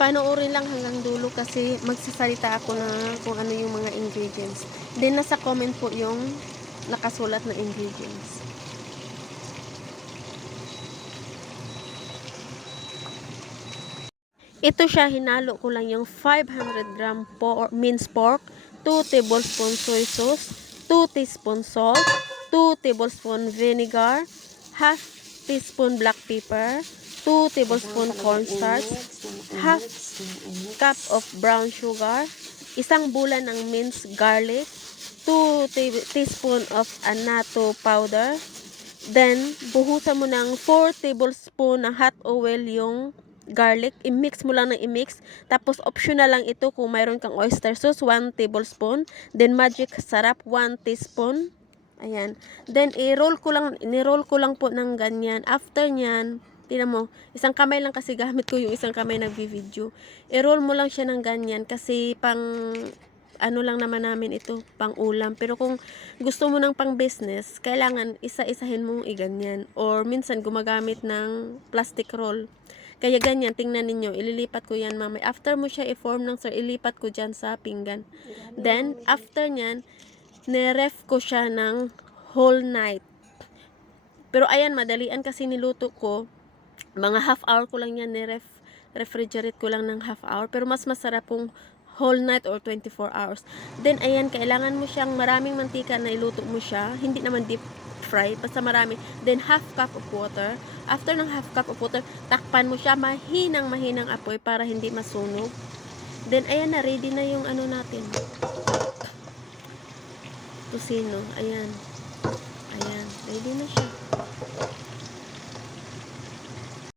Panoorin lang hanggang dulo kasi magsasalita ako na kung ano yung mga ingredients. Then, nasa comment po yung nakasulat na ingredients. Ito siya, hinalo ko lang yung 500 gram minced pork, 2 tablespoon soy sauce, 2 teaspoon salt, 2 tablespoon vinegar, half teaspoon black pepper, 2 tablespoon cornstarch, half cup of brown sugar, isang bulan ng minced garlic, 2 teaspoon of annatto powder, then buhusan mo ng 4 tablespoon na hot oil yung garlic, i-mix mo lang ng i-mix, tapos optional lang ito kung mayroon kang oyster sauce, 1 tablespoon, then magic sarap, 1 teaspoon, ayan, then ni-roll ko lang po ng ganyan. After nyan, tingnan mo, isang kamay lang kasi gamit ko yung isang kamay nagvi-video, i-roll mo lang siya ng ganyan kasi pang ano lang naman namin ito, pang ulam. Pero kung gusto mo ng pang business, kailangan isa-isahin mong iganyan. Or minsan gumagamit ng plastic roll. Kaya ganyan, tingnan ninyo, ililipat ko yan mamaya. After mo siya i-form ng sir, ilipat ko dyan sa pinggan. Then, after nyan, niref ko siya ng whole night. Pero ayan, madalian kasi niluto ko. Mga half hour ko lang yan refrigerate ko lang ng half hour. Pero mas masarap kung whole night or 24 hours. Then, ayan, kailangan mo siyang maraming mantika na iluto mo siya. Hindi naman deep fry, basta marami. Then, half cup of water. After ng half cup of water, takpan mo siya mahinang apoy para hindi masunog. Then, ayan na, ready na yung ano natin. Tusino, ayan. Ayan, ready na siya.